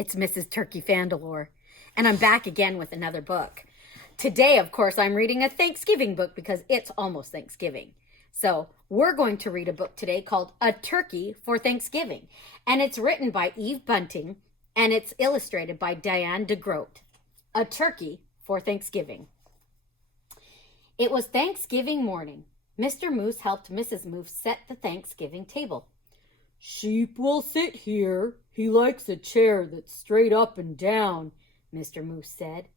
It's Mrs. Turkey Fandalore, and I'm back again with another book. Today, of course, I'm reading a Thanksgiving book because it's almost Thanksgiving. So we're going to read a book today called A Turkey for Thanksgiving, and it's written by Eve Bunting, and it's illustrated by Diane de Groat. A Turkey for Thanksgiving. It was Thanksgiving morning. Mr. Moose helped Mrs. Moose set the Thanksgiving table. "Sheep will sit here. He likes a chair that's straight up and down," Mr. Moose said.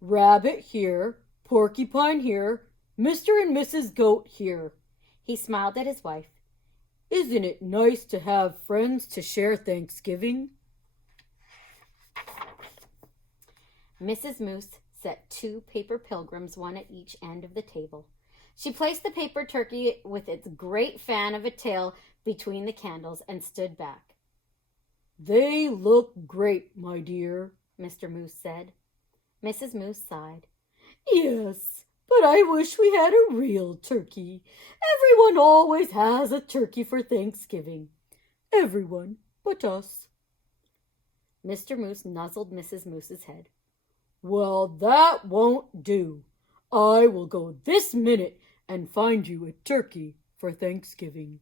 "Rabbit here, Porcupine here, Mr. and Mrs. Goat here." He smiled at his wife. "Isn't it nice to have friends to share Thanksgiving?" Mrs. Moose set 2 paper pilgrims, one at each end of the table. She placed the paper turkey with its great fan of a tail between the candles and stood back. "They look great, my dear," Mr. Moose said. Mrs. Moose sighed. "Yes, but I wish we had a real turkey. Everyone always has a turkey for Thanksgiving. Everyone but us." Mr. Moose nuzzled Mrs. Moose's head. "Well, that won't do. I will go this minute and find you a turkey for Thanksgiving."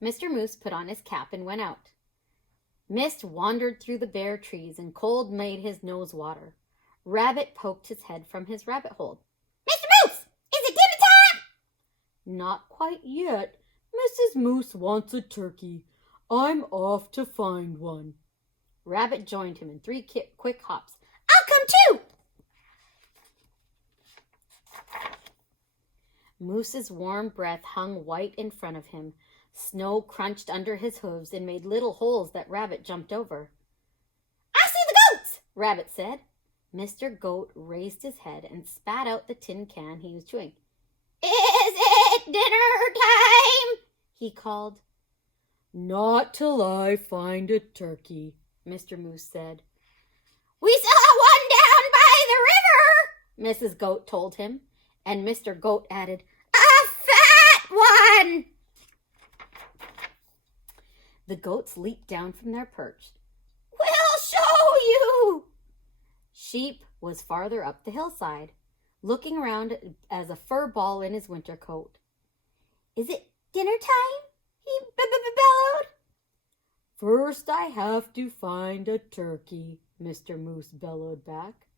Mr. Moose put on his cap and went out. Mist wandered through the bare trees, and cold made his nose water. Rabbit poked his head from his rabbit hole. "Mr. Moose, is it dinner time?" "Not quite yet. Mrs. Moose wants a turkey. I'm off to find one." Rabbit joined him in 3 quick hops. "I'll come too!" Moose's warm breath hung white in front of him. Snow crunched under his hooves and made little holes that Rabbit jumped over. "I see the goats," Rabbit said. Mr. Goat raised his head and spat out the tin can he was chewing. "Is it dinner time?" he called. "Not till I find a turkey," Mr. Moose said. "We saw one down by the river," Mrs. Goat told him, and Mr. Goat added, "A fat one." The goats leaped down from their perch. "We'll show you." Sheep was farther up the hillside, looking around as a fur ball in his winter coat. "Is it dinner time?" he bellowed. "First I have to find a turkey," Mr. Moose bellowed back.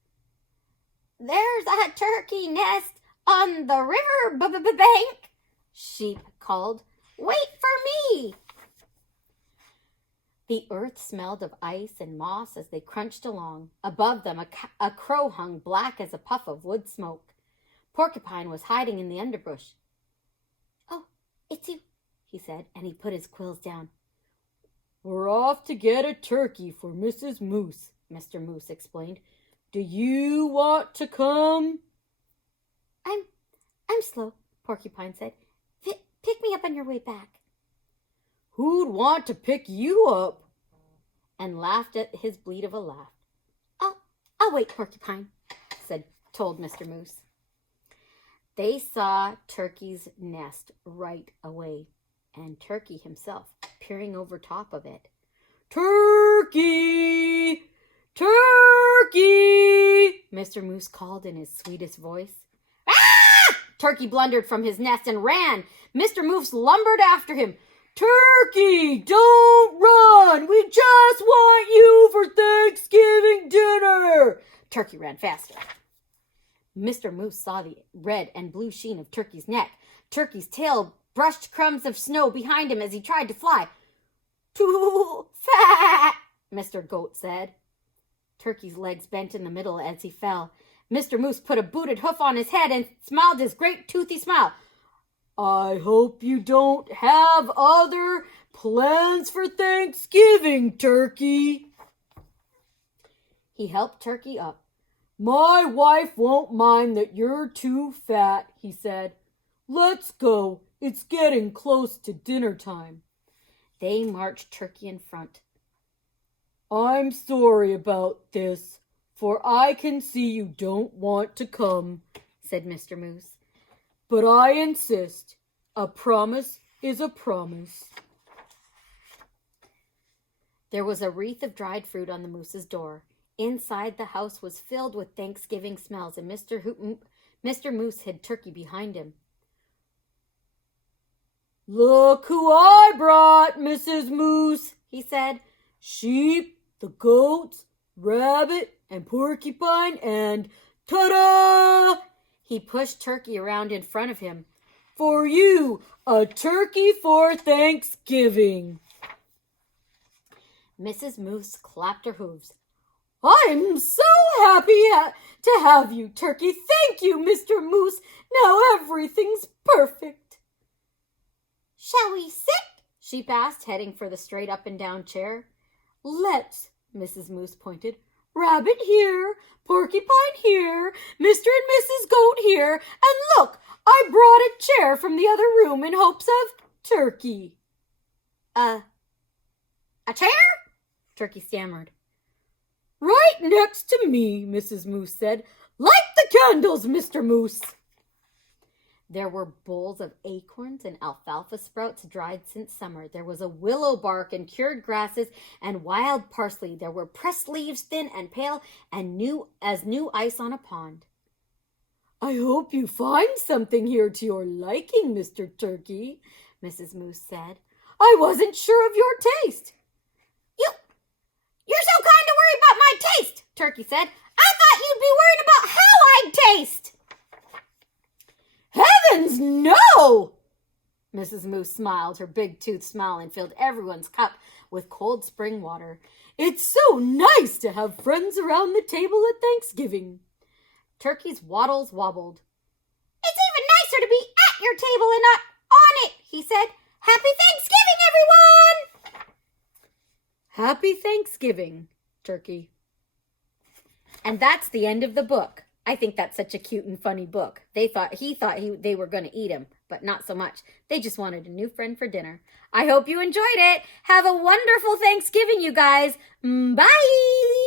"There's a turkey nest on the river bank," Sheep called. "Wait for me." The earth smelled of ice and moss as they crunched along. Above them, a crow hung black as a puff of wood smoke. Porcupine was hiding in the underbrush. "Oh, it's you," he said, and he put his quills down. "We're off to get a turkey for Mrs. Moose," Mr. Moose explained. "Do you want to come?" I'm slow," Porcupine said. "Pick me up on your way back." "Who'd want to pick you up?" And laughed at his bleat of a laugh. I'll wait, Porcupine," told Mr. Moose. They saw Turkey's nest right away, and Turkey himself peering over top of it. "Turkey! Turkey!" Mr. Moose called in his sweetest voice. "Ah!" Turkey blundered from his nest and ran. Mr. Moose lumbered after him. "Turkey, don't run! We just want you for Thanksgiving dinner!" Turkey ran faster. Mr. Moose saw the red and blue sheen of Turkey's neck. Turkey's tail brushed crumbs of snow behind him as he tried to fly. "Too fat," Mr. Goat said. Turkey's legs bent in the middle as he fell. Mr. Moose put a booted hoof on his head and smiled his great toothy smile. "I hope you don't have other plans for Thanksgiving, Turkey." He helped Turkey up. "My wife won't mind that you're too fat," he said. "Let's go. It's getting close to dinner time." They marched Turkey in front. "I'm sorry about this, for I can see you don't want to come," said Mr. Moose. "But I insist. A promise is a promise." There was a wreath of dried fruit on the moose's door. Inside, the house was filled with Thanksgiving smells, and Mr. Moose hid Turkey behind him. "Look who I brought, Mrs. Moose," he said. "Sheep, the goats, rabbit, and porcupine, and ta-da!" He pushed Turkey around in front of him. "For you, a turkey for Thanksgiving." Mrs. Moose clapped her hooves. "I'm so happy to have you, Turkey. Thank you, Mr. Moose. Now everything's perfect." "Shall we sit?" Sheep asked, heading for the straight up and down chair. "Let's," Mrs. Moose pointed. "Rabbit here, porcupine here, Mr. and Mrs. Goat here, and look, I brought a chair from the other room in hopes of Turkey." A chair?" Turkey stammered. "Right next to me," Mrs. Moose said. "Light the candles, Mr. Moose." There were bowls of acorns and alfalfa sprouts dried since summer. There was a willow bark and cured grasses and wild parsley. There were pressed leaves, thin and pale, and new ice on a pond. "I hope you find something here to your liking, Mr. Turkey," Mrs. Moose said. "I wasn't sure of your taste." You're so kind to worry about my taste," Turkey said. "I thought you'd be worried about how I'd taste." "Heavens, no!" Mrs. Moose smiled, her big tooth smile, and filled everyone's cup with cold spring water. "It's so nice to have friends around the table at Thanksgiving." Turkey's waddles wobbled. "It's even nicer to be at your table and not on it," he said. "Happy Thanksgiving, everyone!" "Happy Thanksgiving, Turkey." And that's the end of the book. I think that's such a cute and funny book. He thought they were going to eat him, but not so much. They just wanted a new friend for dinner. I hope you enjoyed it. Have a wonderful Thanksgiving, you guys. Bye!